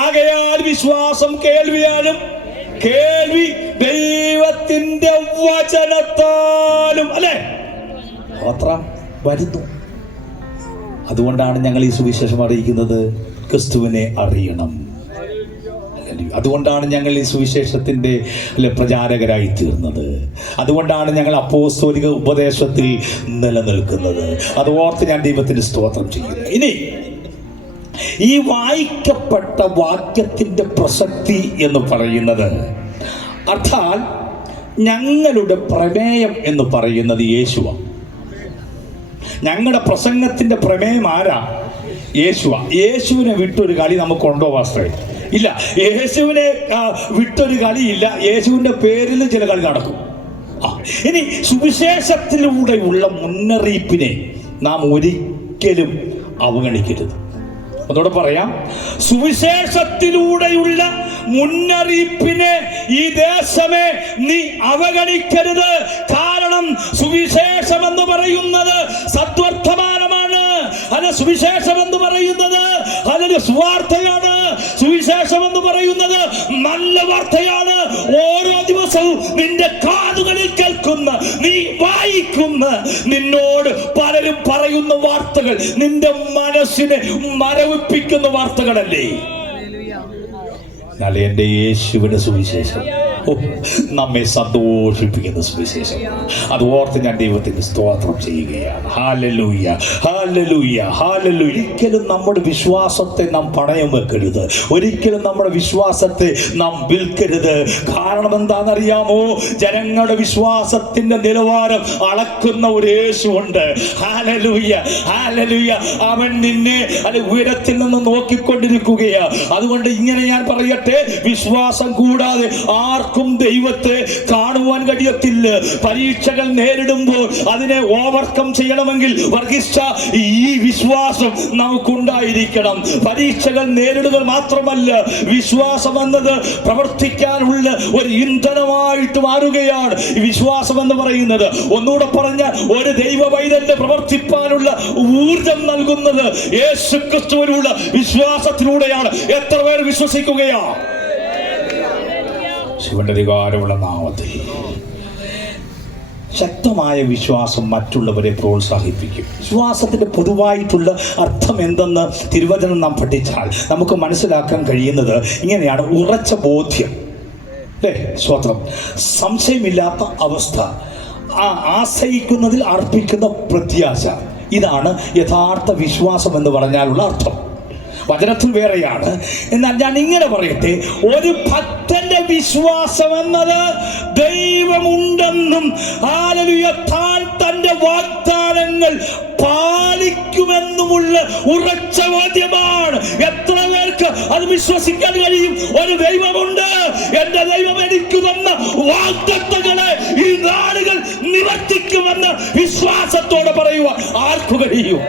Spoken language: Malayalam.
ആകയാൽ വിശ്വാസം കേൾവിയാലും, കേൾവി ദൈവത്തിന്റെ വചനത്താലും അല്ലേ മാത്രം വരുന്നു. അതുകൊണ്ടാണ് ഞങ്ങൾ ഈ സുവിശേഷം അറിയിക്കുന്നത്. ക്രിസ്തുവിനെ അറിയണം. അതുകൊണ്ടാണ് ഞങ്ങൾ ഈ സുവിശേഷത്തിൻ്റെ പ്രചാരകരായി തീർന്നത്. അതുകൊണ്ടാണ് ഞങ്ങൾ അപ്പോസ്തോലിക ഉപദേശത്തിൽ നിലനിൽക്കുന്നത്. അത് ഓർത്ത് ഞാൻ ദൈവത്തിന് സ്തോത്രം ചെയ്യുന്നു. ഇനി ഈ വായിക്കപ്പെട്ട വാക്യത്തിൻ്റെ പ്രസക്തി എന്ന് പറയുന്നത്, അർത്ഥാൽ ഞങ്ങളുടെ പ്രമേയം എന്ന് പറയുന്നത് യേശുവാണ്. ഞങ്ങളുടെ പ്രസംഗത്തിൻ്റെ പ്രമേയം ആരാ? യേശുവാ. യേശുവിനെ വിട്ടൊരു കളി നമുക്കുണ്ടോ വാസ്തവേ? ഇല്ല. യേശുവിനെ വിട്ടൊരു കളിയില്ല. യേശുവിൻ്റെ പേരിൽ ചില കളി നടക്കും. ഇനി സുവിശേഷത്തിലൂടെയുള്ള മുന്നറിയിപ്പിനെ നാം ഒരിക്കലും അവഗണിക്കരുത്. അതോടെ പറയാം, സുവിശേഷത്തിലൂടെയുള്ള മുന്നറിയിപ്പിനെ ഈ ദേശമേ നീ അവഗണിക്കരുത്. കാരണം സുവിശേഷം എന്ന് പറയുന്നത് സദ്വർത്തമാനമാണ്. അല്ല, സുവിശേഷം എന്ന് പറയുന്നത് അതിന് സുവാർത്തയാണ്. സുവിശേഷം എന്ന് പറയുന്നത് നല്ല വാർത്തയാണ്. ഓരോ ദിവസവും നിന്റെ കാതുകളിൽ കേൾക്കുന്ന, നീ വായിക്കുന്ന, നിന്നോട് പലരും പറയുന്ന വാർത്തകൾ നിന്റെ മനസ്സിനെ മരവിപ്പിക്കുന്ന വാർത്തകളല്ലേ? എന്നാൽ എൻ്റെ യേശുവിന്റെ സുവിശേഷം നമ്മെ സന്തോഷിപ്പിക്കുന്ന സുവിശേഷം. അത് ഓർത്ത് ഞാൻ ദൈവത്തിന് സ്തോത്രം ചെയ്യുകയാണ്. Hallelujah, hallelujah, hallelujah. ഒരിക്കലും നമ്മുടെ വിശ്വാസത്തെ നാം പണയം വെക്കരുത്. ഒരിക്കലും നമ്മുടെ വിശ്വാസത്തെ നാം വിൽക്കരുത്. കാരണം എന്താണെന്നറിയാമോ? ജനങ്ങളുടെ വിശ്വാസത്തിന്റെ നിലവാരം അളക്കുന്ന ഒരു യേശുവുണ്ട്. Hallelujah, hallelujah. അവൻ നിന്നെ ഉയരത്തിൽ നിന്ന് നോക്കിക്കൊണ്ടിരിക്കുകയാ. അതുകൊണ്ട് ഇങ്ങനെ ഞാൻ പറയട്ടെ, വിശ്വാസം കൂടാതെ ആർക്കും ദൈവത്തെ കാണുവാൻ കഴിയത്തില്ല. പരീക്ഷകൾ നേരിടുമ്പോൾ അതിനെ ഓവർകം ചെയ്യണമെങ്കിൽ വർഗീസ്, ഈ വിശ്വാസം നമുക്കുണ്ടായിരിക്കണം. പരീക്ഷകൾ നേരിടുക മാത്രമല്ല, വിശ്വാസം എന്നത് പ്രവർത്തിക്കാനുള്ള ഒരു ഇന്ധനമായിട്ട് മാറുകയാണ്. ഈ വിശ്വാസം എന്ന് പറയുന്നത്, ഒന്നുകൂടെ പറഞ്ഞ, ഒരു ദൈവ പൈതലിന് പ്രവർത്തിപ്പാനുള്ള ഊർജം നൽകുന്നത് യേശുക്രിസ്തുവിലുള്ള വിശ്വാസത്തിലൂടെയാണ്. എത്ര പേർ വിശ്വസിക്കുകയാണ്? ശിവന്റെ അധികാരമുള്ള നാമത്തിൽ ശക്തമായ വിശ്വാസം മറ്റുള്ളവരെ പ്രോത്സാഹിപ്പിക്കും. വിശ്വാസത്തിന്റെ പൊതുവായിട്ടുള്ള അർത്ഥം എന്തെന്ന് തിരുവചനം നാം പഠിച്ചാൽ നമുക്ക് മനസ്സിലാക്കാൻ കഴിയുന്നത് ഇങ്ങനെയാണ്: ഉറച്ച ബോധ്യം, അല്ലേ? സ്വത്രം, സംശയമില്ലാത്ത അവസ്ഥ, ആശ്രയിക്കുന്നതിൽ അർപ്പിക്കുന്ന പ്രത്യാശ. ഇതാണ് യഥാർത്ഥ വിശ്വാസം എന്ന് പറഞ്ഞാലുള്ള അർത്ഥം. വചനത്തിൽ വേറെയാണ്. എന്നാൽ ഞാൻ ഇങ്ങനെ പറയട്ടെ, ഒരു ഭക്തന്റെ വിശ്വാസം എന്നത് ദൈവമുണ്ടെന്നും താൻ തന്റെ വാഗ്ദാനങ്ങൾ പാലിക്കുമെന്നുമുള്ള ഉറച്ച ബോധ്യമാണ്. എത്ര പേർക്ക് അത് വിശ്വസിക്കാൻ കഴിയും? ഒരു ദൈവമുണ്ട്, എന്റെ ദൈവം എനിക്ക് തന്ന വാഗ്ദത്തങ്ങളെ ഈ നാടുകൾ നിവർത്തിക്കുമെന്ന് വിശ്വാസത്തോടെ പറയുവാൻ ആർക്കു കഴിയും?